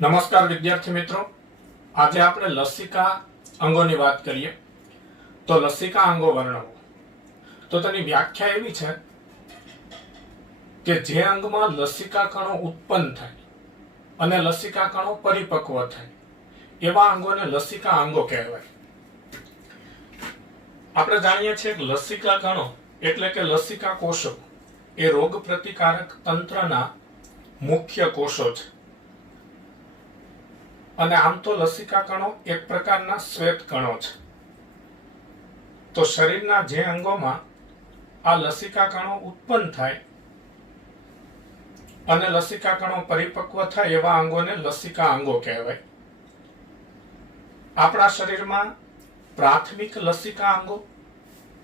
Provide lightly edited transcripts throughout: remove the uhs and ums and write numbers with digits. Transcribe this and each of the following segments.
નમસ્કાર વિદ્યાર્થી મિત્રો, આજે આપણે લસિકા અંગોની વાત કરીએ. તો લસિકા અંગો વર્ણવો. તો તેની વ્યાખ્યા એવી છે કે જે અંગમાં લસિકા કણો ઉત્પન્ન થાય અને લસિકા કણો પરિપક્વ થાય એવા અંગોને લસિકા અંગો કહેવાય. આપણે જાણીએ છીએ કે લસિકા કણો એટલે કે લસિકા કોષો એ રોગ પ્રતિકારક તંત્રના મુખ્ય કોષો છે. અને આમ તો લસિકા કણો એક પ્રકારના શ્વેત કણો છે. તો શરીરના જે અંગોમાં આ લસિકા કણો ઉત્પન્ન થાય અને લસિકા કણો પરિપક્વ થાય એવા અંગોને લસિકા અંગો કહેવાય. આપણા શરીરમાં પ્રાથમિક લસિકા અંગો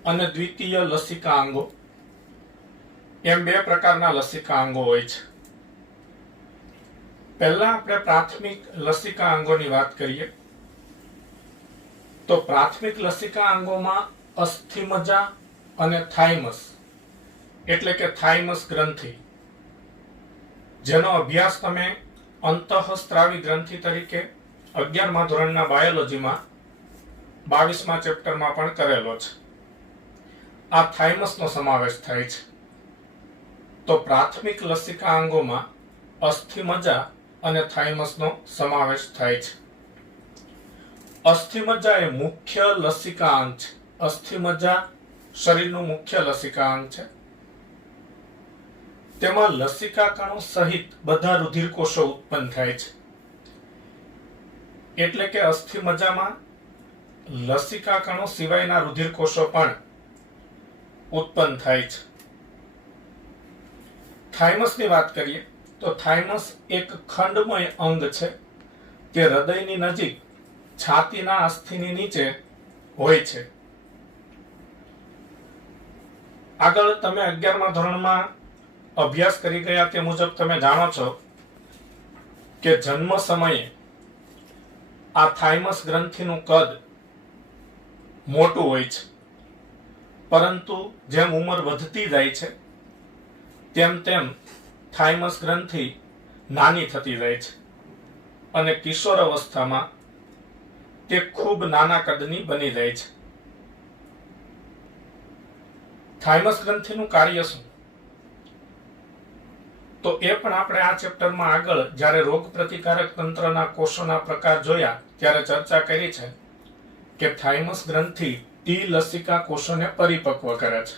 અને દ્વિતીય લસિકા અંગો એમ બે પ્રકારના લસિકા અંગો હોય છે. પહેલા આપણે પ્રાથમિક લસિકા અંગોની વાત કરીએ. તો પ્રાથમિક લસિકા અંગોમાં અસ્થિમજ્જા અને થાઇમસ એટલે કે થાઇમસ ગ્રંથિ, જેનો અભ્યાસ તમે અંતઃસ્ત્રાવી ગ્રંથિ તરીકે 11મા ધોરણના બાયોલોજીમાં 22મા ચેપ્ટરમાં પણ કરેલો છે. આ થાઇમસનો સમાવેશ થાય છે. તો પ્રાથમિક લસિકા અંગોમાં અસ્થિમજ્જા અને થાઇમસનો સમાવેશ થાય છે. અસ્થિમજ્જા એ મુખ્ય લસિકા અંગ છે. અસ્થિમજ્જા શરીરનું મુખ્ય લસિકા અંગ છે. તેમાં લસિકા કણો સહિત બધા રુધિરકોષો ઉત્પન્ન થાય છે. એટલે કે અસ્થિમજ્જામાં લસિકા કણો સિવાયના રુધિરકોષો પણ ઉત્પન્ન થાય છે. થાઇમસની વાત કરીએ તો થાઇમસ એક ખંડમય અંગ છે. તે હૃદયની નજીક છાતીના અસ્થિની નીચે હોય છે. આગળ તમે 11મા ધોરણમાં અભ્યાસ કરી ગયા તે મુજબ તમે જાણો છો કે જન્મ સમયે આ થાઇમસ ગ્રંથિનું કદ મોટું હોય છે, પરંતુ જેમ ઉંમર વધતી જાય છે તેમ તેમ થાઇમસ ગ્રંથિ નાની થતી જાય છે અને કિશોર અવસ્થામાં તે ખૂબ નાના કદની બની જાય છે. થાઇમસ ગ્રંથિનું કાર્ય શું? તો એ પણ આપણે આ ચેપ્ટરમાં આગળ જ્યારે રોગ પ્રતિકારક તંત્રના કોષોના પ્રકાર જોયા ત્યારે ચર્ચા કરી છે કે થાઇમસ ગ્રંથિ ટી લસિકા કોષોને પરિપક્વ કરે છે.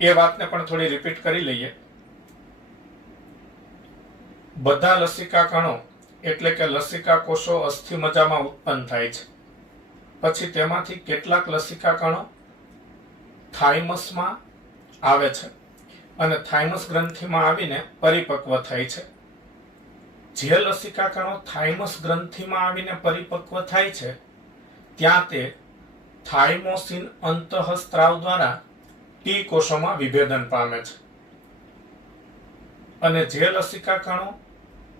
એ વાતને પણ થોડી રિપીટ કરી લઈએ. બધા લસિકા કણો એટલે કે લસિકા કોષો અસ્થિમજ્જામાં ઉત્પન્ન થાય છે. પછી તેમાંથી કેટલાક લસિકા કણો થાઇમસમાં આવે છે અને થાઇમસ ગ્રંથિમાં આવીને પરિપક્વ થાય છે. જે લસિકા કણો થાઇમસ ગ્રંથિમાં આવીને પરિપક્વ થાય છે ત્યાં તે થાઇમોસિન અંતઃસ્ત્રાવ દ્વારા ટી કોષોમાં વિભેદન પામે છે. અને જે લસિકા કણો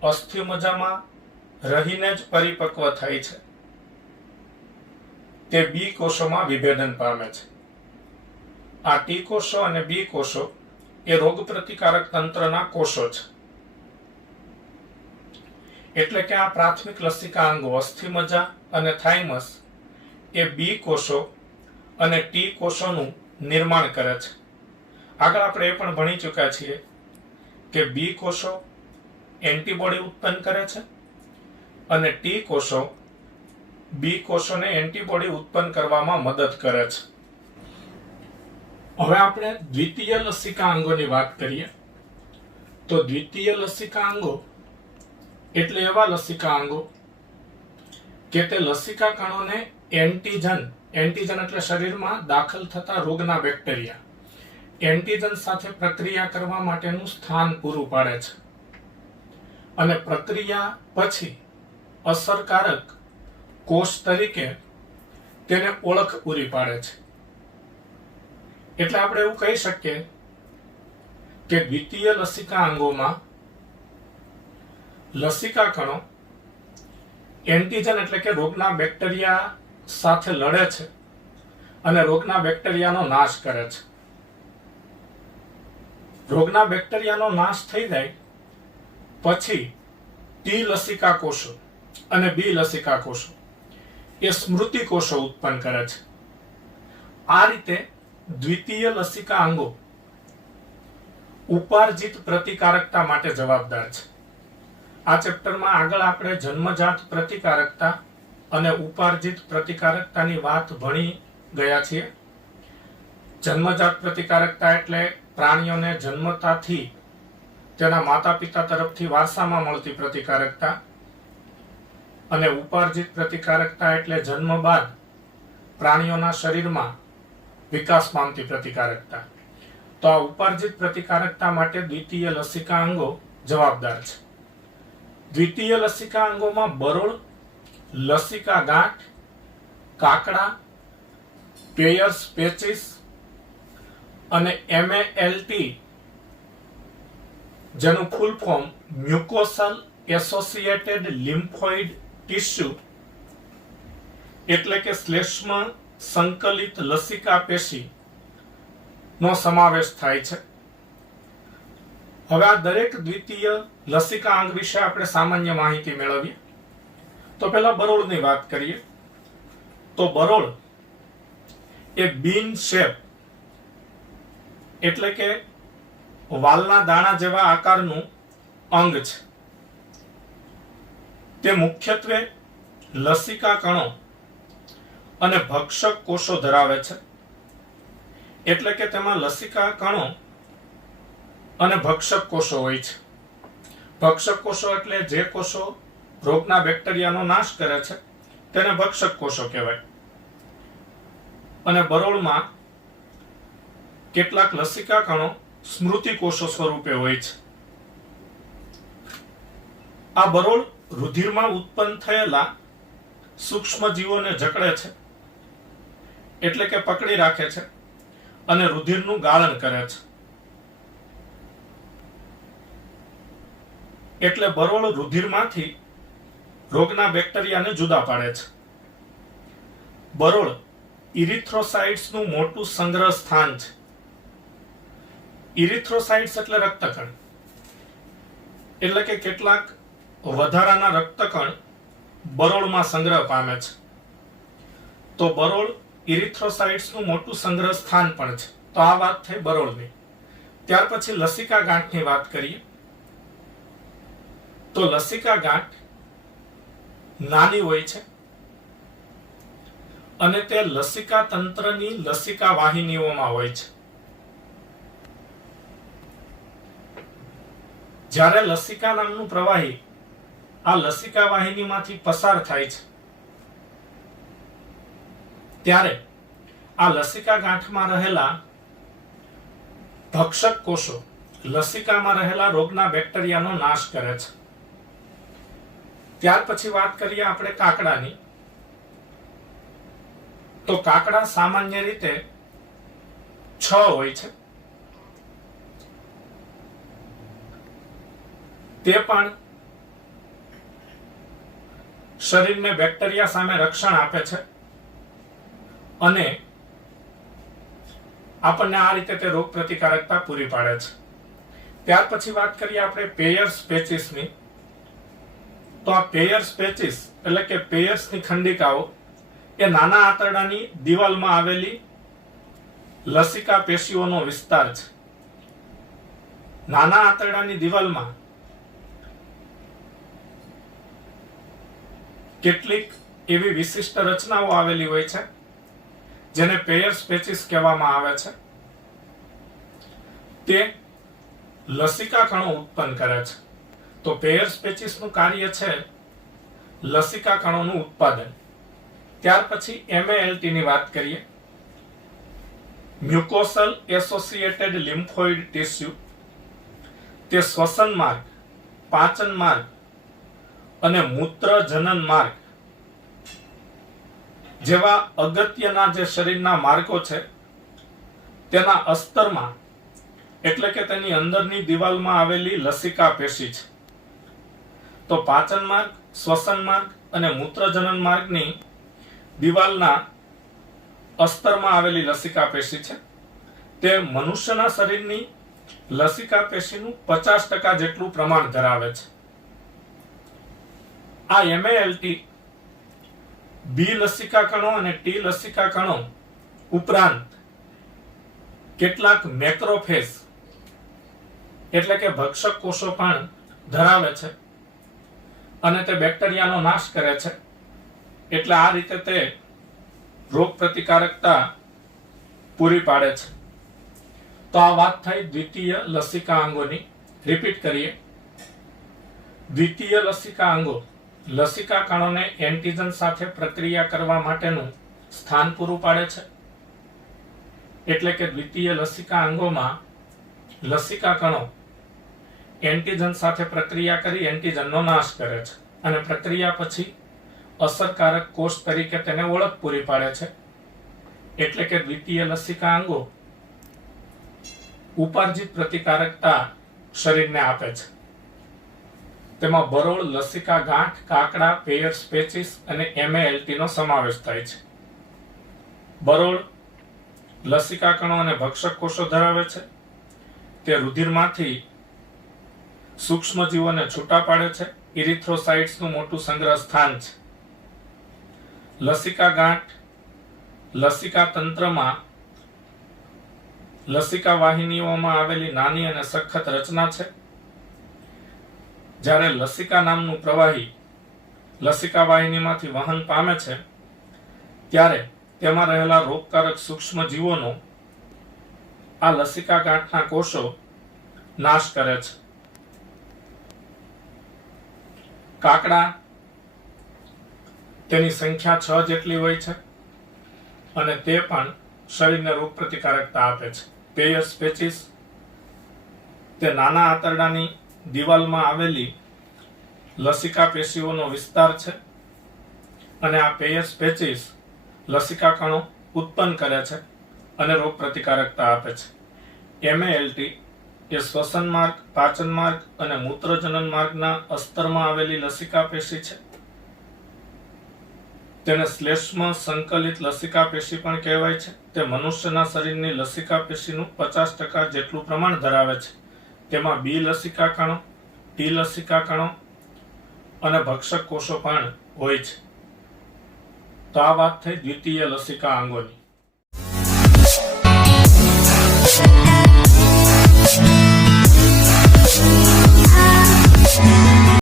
અસ્થિમજ્જામાં રહીને જ પરિપક્વ થાય છે તે બી કોષોમાં વિભેદન પામે છે. આ ટી કોષો અને બી કોષો એ રોગ પ્રતિકારક તંત્રના કોષો છે. એટલે કે આ પ્રાથમિક લસિકા અંગો અસ્થિમજ્જા અને થાઇમસ એ બી કોષો અને ટી કોષોનું નિર્માણ કરે છે. આગળ આપણે એ પણ ભણી ચૂક્યા છીએ કે બી કોષો એન્ટીબોડી ઉત્પન્ન કરે છે અને ટી કોષો બી કોષોને એન્ટીબોડી ઉત્પન્ન કરવામાં મદદ કરે છે. હવે આપણે દ્વિતીય લસિકા અંગોની વાત કરીએ. તો દ્વિતીય લસિકા અંગો એટલે એવા લસિકા અંગો કે તે લસિકા કણોને એન્ટીજન એટલે શરીરમાં દાખલ થતા રોગના બેક્ટેરિયા એન્ટીજન સાથે પ્રક્રિયા કરવા માટેનું સ્થાન પૂરું પાડે છે અને પ્રક્રિયા પછી અસરકારક કોષ તરીકે તેને ઓળખ પૂરી પાડે છે. એટલે આપણે એવું કહી શકીએ કે દ્વિતીય લસિકા અંગોમાં લસિકા કણો એન્ટીજન એટલે કે રોગના બેક્ટેરિયા સાથે લડે છે અને રોગના બેક્ટેરિયાનો નાશ કરે છે. રોગના બેક્ટેરિયાનો નાશ થઈ જાય પછી ટી લસિકા કોષો અને બી લસિકા કોષો એ સ્મૃતિ કોષો ઉત્પન્ન કરે છે. આ રીતે દ્વિતીય લસિકા અંગો ઉપાર્જિત પ્રતિકારકતા માટે જવાબદાર છે. આ ચેપ્ટરમાં આગળ આપણે જન્મજાત પ્રતિકારકતા અને ઉપાર્જિત પ્રતિકારકતાની વાત ભણી ગયા છીએ. જન્મજાત પ્રતિકારકતા એટલે પ્રાણીઓને જન્મતાથી તેના માતા પિતા તરફથી વારસામાં મળતી પ્રતિકારકતા, અને ઉપાર્જિત પ્રતિકારકતા એટલે જન્મ બાદ પ્રાણીઓના શરીરમાં વિકાસ પામતી પ્રતિકારકતા. તો આ ઉપાર્જિત પ્રતિકારકતા માટે દ્વિતીય લસિકા અંગો જવાબદાર છે. દ્વિતીય લસિકા અંગોમાં બરોળ, લસિકા ગાંઠ, કાકડા, પેયર્સ પેચિસ અને MALT, જેનું full form mucosal associated લિમ્ફોઇડ tissue એટલે કે શ્લેષ્મ સંકલિત લસિકા પેશી નો સમાવેશ થાય છે. હવે આ દરેક દ્વિતીય લસિકા અંગ વિશે આપણે સામાન્ય માહિતી મેળવીએ. તો પહેલા બરોળની વાત કરીએ. તો બરોળ એ બીન શેપ એટલે કે વાલના દાણા જેવા આકારનું અંગ છે. તે મુખ્યત્વે લસિકા કણો અને ભક્ષક કોષો ધરાવે છે. એટલે કે તેમાં લસિકા કણો અને ભક્ષક કોષો હોય છે. ભક્ષક કોષો એટલે જે કોષો રોગના બેક્ટેરિયાનો નાશ કરે છે તેને ભક્ષક કોષો કહેવાય. અને બરોળમાં કેટલાક લસિકા કણો સ્મૃતિ કોષો સ્વરૂપે હોય છે. આ બરોળ રુધિરમાં ઉત્પન્ન થયેલા સૂક્ષ્મ જીવોને જકડે છે, એટલે કે પકડી રાખે છે અને રુધિરનું ગાળણ કરે છે. એટલે બરોળ રુધિરમાંથી રોગના બેક્ટેરિયાને જુદા પાડે છે. બરોળ ઇરિથ્રોસાઇટ્સનું મોટું સંગ્રહ સ્થાન છે. ઇરિથ્રોસાઇટ્સ એટલે રક્તકણ, એટલે કે કેટલાક વધારાના રક્તકણ બરોળમાં સંગ્રહ પામે છે. તો બરોળ ઇરિથ્રોસાઇટ્સનું મોટું સંગ્રહ સ્થાન પણ છે. તો આ વાત થઈ બરોળની. ત્યાર પછી લસિકા ગાંઠની વાત કરીએ. તો લસિકા ગાંઠ નાની હોય છે અને તે લસિકા તંત્રની લસિકા વાહિનીઓમાં હોય છે. જ્યારે લસિકા નામનું પ્રવાહી આ લસિકા વાહિનીમાંથી પસાર થાય છે ત્યારે આ લસિકા ગાંઠમાં રહેલા ભક્ષક કોષો લસિકામાં રહેલા રોગના બેક્ટેરિયાનો નાશ કરે છે. ત્યાર પછી વાત કરીએ આપણે કાકડાની. તો કાકડા સામાન્ય રીતે 6 હોય છે. તે પણ શરીરને બેક્ટેરિયા સામે રક્ષણ આપે છે અને આપણને આ રીતે તે રોગ પ્રતિકારકતા પૂરી પાડે છે. ત્યાર પછી વાત કરીએ આપણે પેયર્સ પેચિસની. તો આ પેયર્સ પેચિસ એટલે કે પેયર્સની ખંડિકાઓ એ નાના આંતરડાની દિવાલમાં આવેલી લસિકા પેશીઓનો વિસ્તાર છે. નાના આંતરડાની દિવાલમાં કેટલીક એવી વિશિષ્ટ રચનાઓ આવેલી હોય છે જેને પેયર્સ પેચિસ કહેવામાં આવે છે. તે લસિકા કણો ઉત્પન્ન કરે છે. તો પેયર્સ પેચિસનું કાર્ય છે લસિકા કણોનું ઉત્પાદન. ત્યાર પછી MALT ની વાત કરીએ. Mucosal associated લિમ્ફોઇડ tissue. તે શ્વસન માર્ગ, પાચન માર્ગ અને મૂત્ર જનન માર્ગ જેવા અગત્યના જે શરીરના માર્ગો છે તેના અસ્તરમાં એટલે કે તેની અંદરની દિવાલમાં આવેલી લસિકા પેશી છે. તો પાચન માર્ગ, શ્વસન માર્ગ અને મૂત્રજનન માર્ગની દિવાલના અસ્તરમાં આવેલી લસિકા પેશી છે. તે મનુષ્યના શરીરની લસિકા પેશીનું 50% જેટલું પ્રમાણ ધરાવે છે. આ MALT બી લસિકા કણો અને ટી લસિકા કણો ઉપરાંત કેટલાક મેક્રોફેજ એટલે કે ભક્ષક કોષો પણ ધરાવે છે અને તે બેક્ટેરિયાનો નાશ કરે છે. એટલે આ રીતે તે રોગ પ્રતિકારકતા પૂરી પાડે છે. તો આ વાત થઈ દ્વિતીય લસિકા અંગોની. રિપીટ કરીએ. દ્વિતીય લસિકા અંગો લસિકા કણોને એન્ટીજન સાથે પ્રક્રિયા કરવા માટેનું સ્થાન પૂરું પાડે છે. એટલે કે દ્વિતીય લસિકા અંગોમાં લસિકા કણો એન્ટીજન સાથે પ્રક્રિયા કરી એન્ટીજનનો નાશ કરે છે અને પ્રક્રિયા પછી અસરકારક કોષ તરીકે તેને ઓળખ પૂરી પાડે છે. એટલે કે દ્વિતીય લસિકા અંગો ઉપાર્જિત પ્રતિકારકતા શરીરને આપે છે. તેમાં બરોળ, લસિકા ગાંઠ, કાકડા, પેયર્સ પેચીસ અને MALT નો સમાવેશ થાય છે. બરોળ લસિકા કણો અને ભક્ષક કોષો ધરાવે છે. તે રુધિરમાંથી સૂક્ષ્મજીવોને છૂટા પાડે છે. ઇરિથ્રોસાઇટ્સનું મોટું સંગ્રહ સ્થાન છે. લસિકા ગાંઠ લસિકા તંત્રમાં લસિકા વાહિનીઓમાં આવેલી નાની અને સખત રચના છે. જ્યારે લસિકા નામનું પ્રવાહી લસિકા વાહિનીમાંથી વહન પામે છે ત્યારે તેમાં રહેલા રોગકારક સૂક્ષ્મ જીવોનો આ લસિકા ગાંઠના કોષો નાશ કરે છે. કાકડા તેની સંખ્યા 6 જેટલી હોય છે અને તે પણ શરીરને રોગ પ્રતિકારકતા આપે છે. પેયર્સ પેચીસ તે નાના આંતરડાની દિવાલમાં આવેલી લસિકા પેશીઓનો વિસ્તાર છે અને આ પેયર્સ પેચીસ લસિકા કણો ઉત્પન્ન કરે છે અને રોગ પ્રતિકારકતા આપે છે. MALT એ શ્વસન માર્ગ, પાચન માર્ગ અને મૂત્રજનન માર્ગના અસ્તરમાં આવેલી લસિકા પેશી છે. તેને શ્લેષ્મ સંકલિત લસિકા પેશી પણ કહેવાય છે. તે મનુષ્યના શરીરની લસિકા પેશીનું 50% જેટલું પ્રમાણ ધરાવે છે. તેમાં બી લસિકા કણો, ટી લસિકા કણો અને ભક્ષક કોષો પણ હોય છે. તો આ વાત થઈ દ્વિતીય લસિકા અંગોની.